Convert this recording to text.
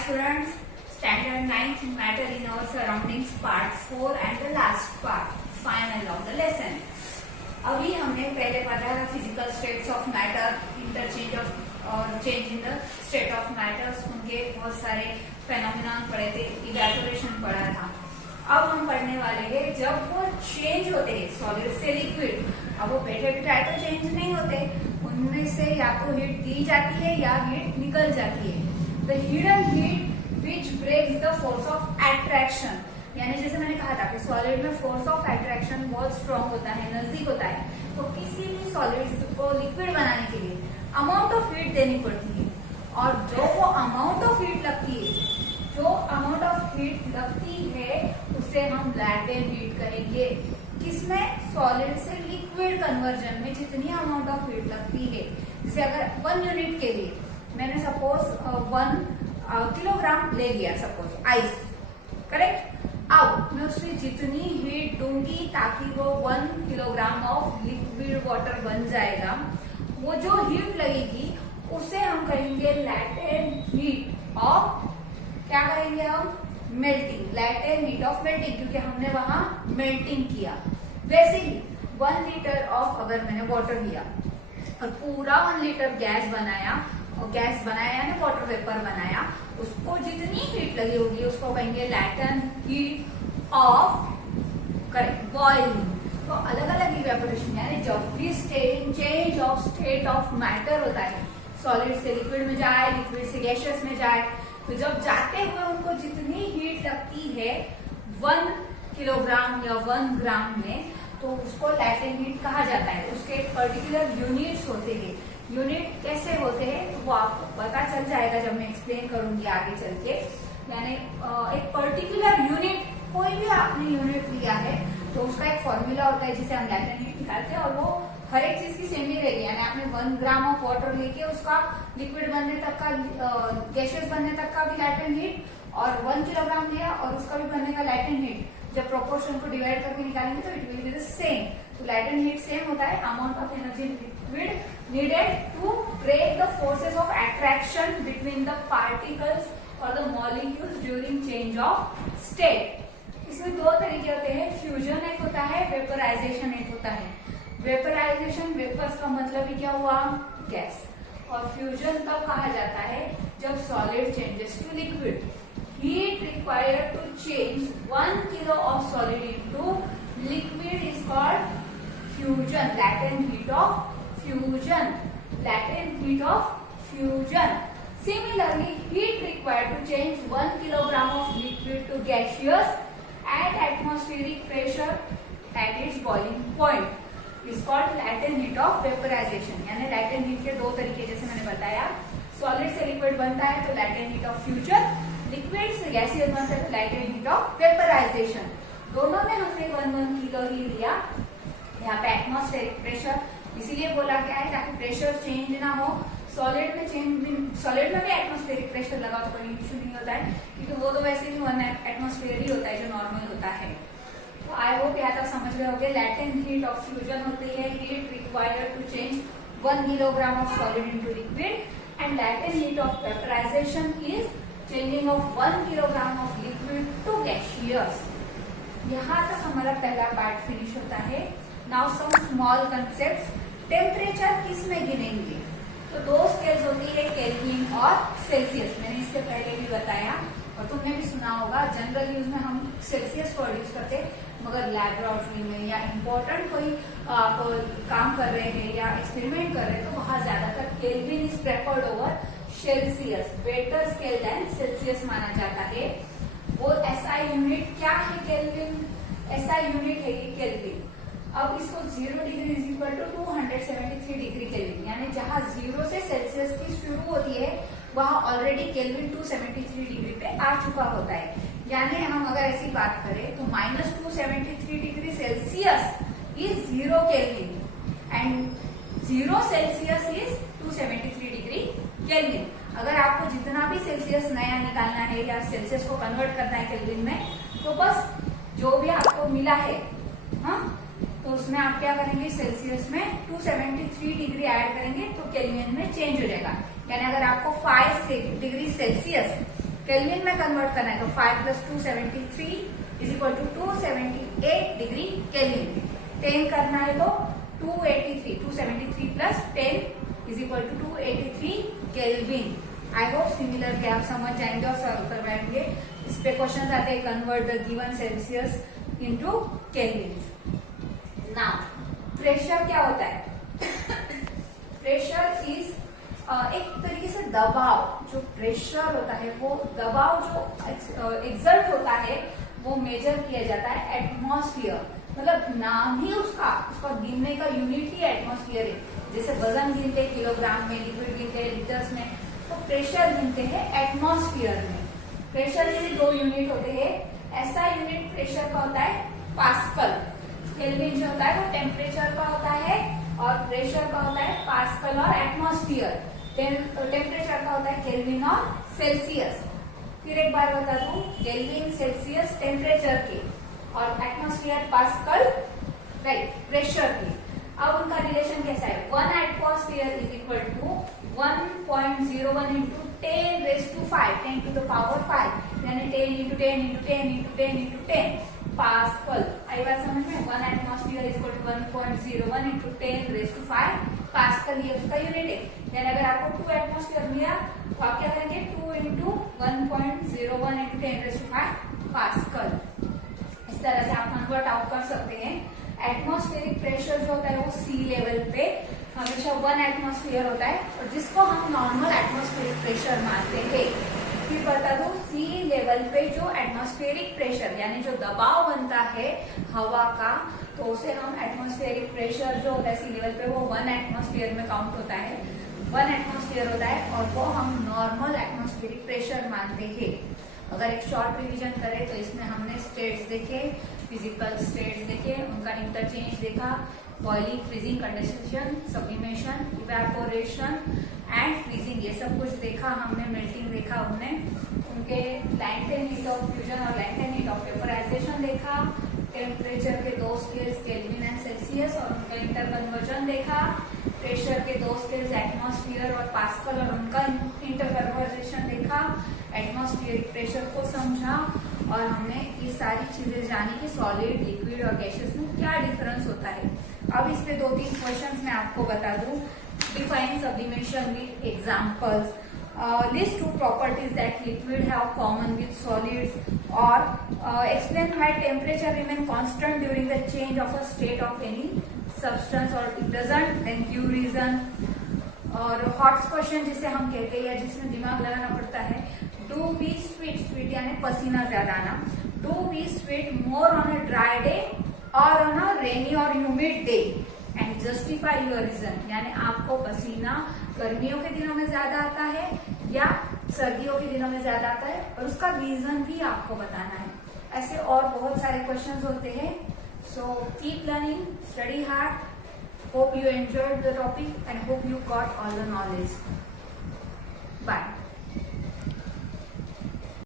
students, standard 9th matter in our surroundings part 4 and the last part, final of the lesson. अभी हमने पहले पढ़ा था physical states of matter, interchange of और change in the state of matters, उनके बहुत सारे phenomena पढ़े थे, इवेपोरेशन पढ़ा था. अब हम पढ़ने वाले हैं जब वो चेंज होते हैं सॉलिड से लिक्विड. अब वो बैठे बिठाए तो चेंज नहीं होते, उनमें से या तो हीट दी जाती है या हीट निकल जाती है. The hidden heat which breaks the force of attraction, यानी जैसे मैंने कहा था कि सॉलिड में फोर्स ऑफ अट्रैक्शन बहुत स्ट्रॉन्ग होता है, नजदीक होता है. तो किसी भी सॉलिड को लिक्विड बनाने के लिए अमाउंट ऑफ हीट देनी पड़ती है, और जो वो अमाउंट ऑफ हीट लगती है उसे हम लैटेंट हीट कहेंगे. किसमें? सॉलिड से लिक्विड कन्वर्जन में जितनी अमाउंट ऑफ हीट लगती है. जैसे अगर 1 यूनिट के लिए मैंने सपोज 1 किलोग्राम ले लिया, सपोज आइस, करेक्ट. अब मैं उसमें जितनी हीट दूंगी ताकि वो 1 किलोग्राम ऑफ लिक्विड वाटर बन जाएगा, वो जो हीट लगेगी उसे हम कहेंगे लैटेंट हीट ऑफ, क्या कहेंगे हम? Melting. Latent heat of melting, क्योंकि हमने वहां मेल्टिंग किया. वैसे ही 1 लीटर ऑफ अगर मैंने वाटर लिया और पूरा 1 लीटर गैस बनाया, और गैस बनाया यानी वाटर वेपर बनाया, उसको जितनी हीट लगी होगी उसको कहेंगे latent heat of, correct, boiling. तो अलग अलग इवेपोरेशन, यानी जब भी change of state of matter होता है, सॉलिड से लिक्विड में जाए, लिक्विड से गैसियस में जाए, तो जब जाते हुए उनको जितनी हीट लगती है 1 किलोग्राम या 1 ग्राम में, तो उसको लैटेंट हीट कहा जाता है. उसके पर्टिकुलर यूनिट्स होते हैं. यूनिट कैसे होते हैं तो वो आपको पता चल जाएगा जब मैं एक्सप्लेन करूंगी आगे चल के. यानी एक पर्टिकुलर यूनिट, कोई भी आपने यूनिट लिया है तो उसका एक फॉर्मूला होता है जिसे हम लैटेंट हीट निकालते हैं, और वो हर एक चीज की सेम ही रहेगी. यानी आपने 1 ग्राम ऑफ वाटर लेके उसका लिक्विड बनने तक का, गैसियस बनने तक का भी लैटेंट हीट, और 1 किलोग्राम लिया और उसका भी बनने का लैटेंट हीट, जब प्रोपोर्शन को डिवाइड करके निकालेंगे तो it will be the same. तो लैटेंट हीट सेम होता है. Amount of energy liquid needed to break the forces of attraction between the particles or the molecules during change of state. इसमें 2 तरीके होते हैं. फ्यूजन एक होता है, वेपराइजेशन एक होता है. वेपराइजेशन, वेपर्स का मतलब ही क्या हुआ? गैस. और फ्यूजन तब कहा जाता है जब solid changes to liquid. Heat required to change 1 kilo of solid into liquid is called fusion. Latent heat of fusion. Latent heat of fusion. Similarly, heat required to change 1 kilogram of liquid to gaseous at atmospheric pressure at its boiling point is called latent heat of vaporization. यानी latent heat के 2 तरीके, जैसे मैंने बताया. Solid से liquid बनता है तो latent heat of fusion, liquid से गैसियस बनता है तो latent heat of vaporization. दोनों में हमने 1 किलो ही लिया. यहाँ पे एटमॉस्फेरिक प्रेशर इसीलिए बोला गया है ताकि प्रेशर चेंज ना हो. सॉलिड में भी एटमॉस्फेरिक प्रेशर लगा तो कोई इश्यू नहीं होता है, क्योंकि वो तो वैसे भी 1 एटमॉस्फेयर ही होता है जो नॉर्मल होता है. तो आई होप यहाँ तक समझ गए होंगे. लैटेंट हीट ऑफ फ्यूजन होती है heat required to change 1 kilogram of solid into liquid, and latent heat of vaporisation is changing of 1 kilogram of liquid to gaseous. यहाँ तक हमारा पहला पार्ट फिनिश होता है. Now some small concepts. Temperature किस में गिनेंगे? तो 2 स्केल्स होती है, केल्विन और सेल्सियस. मैंने इससे पहले भी बताया और तुमने भी सुना होगा. जनरल यूज में हम सेल्सियस वर्ड यूज करते, मगर लैबोरेटरी में या इम्पोर्टेंट कोई आप काम कर रहे हैं या एक्सपेरिमेंट कर रहे हैं तो वहां ज्यादातर Kelvin is preferred over Celsius. Better scale than Celsius माना जाता है. वो एसआई यूनिट क्या है? केल्विन. एसआई यूनिट है ये केल्विन. अब इसको 0 degree is equal to 273 degree Kelvin, यानी जहां 0 से सेल्सियस की शुरू होती है वहां ऑलरेडी केल्विन 273 डिग्री पे आ चुका होता है. यानी हम अगर ऐसी बात करें तो -273 degree Celsius is 0 kelvin and 0 Celsius is 273 degree kelvin. अगर आपको जितना भी सेल्सियस नया निकालना है या सेल्सियस को कन्वर्ट करना है केल्विन में, तो बस जो भी आपको मिला है, हाँ, तो उसमें आप क्या करेंगे? सेल्सियस में 273 डिग्री ऐड करेंगे तो केल्विन में चेंज हो जाएगा. यानी अगर आपको 5 डिग्री सेल्सियस केल्विन में कन्वर्ट करना है तो 5 + 2 73 is equal to 278 degree Kelvin. 10 करना है तो 273 plus 10 is equal to 283 Kelvin. I hope similar के आप समझ जाएंगे और सॉल्व करवाएंगे। इस पे क्वेश्चन आते हैं, convert the given Celsius into kelvin. Now pressure क्या होता है? प्रेशर इज एक तरीके से दबाव। जो प्रेशर होता है वो दबाव जो एक्सर्ट होता है वो मेजर किया जाता है एटमॉस्फेयर। मतलब नाम ही उसका गिनने का यूनिट ही एटमॉस्फेयर है। जैसे वजन गिनते किलोग्राम में, लिक्विड गिनते हैं लीटर्स में, तो प्रेशर गिनते हैं एटमॉस्फेयर में। प्रेशर के 2 यूनिट होते हैं। ऐसा यूनिट प्रेशर का होता है पास्कल। केल्विन जो होता है वो टेम्परेचर का होता है और प्रेशर का होता है पास्कल और एटमॉस्फेयर। टेम्परेचर का होता है केल्विन और सेल्सियस। फिर एक बार बता दूं, केल्विन सेल्सियस टेम्परेचर के और एटमॉस्फेयर पास्कल राइट प्रेशर के। अब उनका रिलेशन कैसा है? 1 atmosphere is equal to 1.01 into 10⁵ 10 to the power 5 यानी 10 into 10 into 10 into 10 into 10 pascal. आई बात समझ में? 1 atmosphere is equal to 1.01 into 10⁵ pascal, ये उसका यूनिट है। यानी अगर आपको 2 एटमॉस्फेयर मिला तो आप क्या करेंगे? 2 इंटू 1.01 इंटू 10⁵ पास्कल। इस तरह से आप कन्वर्ट आउट कर सकते हैं। एटमॉस्फेरिक प्रेशर जो होता है वो सी लेवल पे हमेशा 1 एटमॉस्फेयर होता है और जिसको हम नॉर्मल एटमॉस्फेरिक प्रेशर मानते हैं। फिर बता दो, सी लेवल पे जो एटमॉस्फेरिक प्रेशर यानी जो दबाव बनता है हवा का, तो उसे हम एटमॉस्फेरिक प्रेशर जो होता है सी लेवल पे वो 1 एटमॉस्फेयर में काउंट होता है। 1 एटमॉस्फेयर होता है और वो हम नॉर्मल एटमॉस्फेरिक प्रेशर मानते हैं। अगर एक शॉर्ट रिवीजन करें तो इसमें हमने स्टेट्स देखे, फिजिकल स्टेट्स देखे, उनका इंटरचेंज देखा, boiling, freezing, condensation, sublimation, evaporation and freezing, ये सब कुछ देखा हमने। मेल्टिंग देखा हमने, उनके लैटेंट हीट ऑफ फ्यूजन और लैटेंट हीट ऑफ वेपराइजेशन देखा, टेम्परेचर के 2 स्केल्स केल्विन एंड सेल्सियस और उनका इंटर कन्वर्जन देखा, प्रेशर के 2 स्केल्स एटमॉस्फेयर और पास्कल और उनका इंटर कन्वर्जेशन देखा, एटमॉस्फेरिक प्रेशर को समझा और हमने ये सारी चीजें जानी कि सॉलिड, लिक्विड और गैसेस में क्या डिफरेंस होता है। अब इस पे 2-3 क्वेश्चंस मैं आपको बता दूं। Define sublimation with examples, list 2 properties that liquid have common with solids और explain why temperature remain constant during the change of a state of any substance और it doesn't, then give reason. और hot question जिसे हम कहते हैं या जिसमें दिमाग लगाना पड़ता है, डू वी स्वेट, स्वेट यानी पसीना ज्यादा आना, do we sweat more on a dry day और ऑन अ रेनी और humid day and justify your reason. यानी आपको पसीना गर्मियों के दिनों में ज्यादा आता है या सर्दियों के दिनों में ज्यादा आता है और उसका रीजन भी आपको बताना है। ऐसे और बहुत सारे क्वेश्चंस होते हैं। So keep learning, study hard, hope you enjoyed the topic and hope you got all the knowledge. Bye.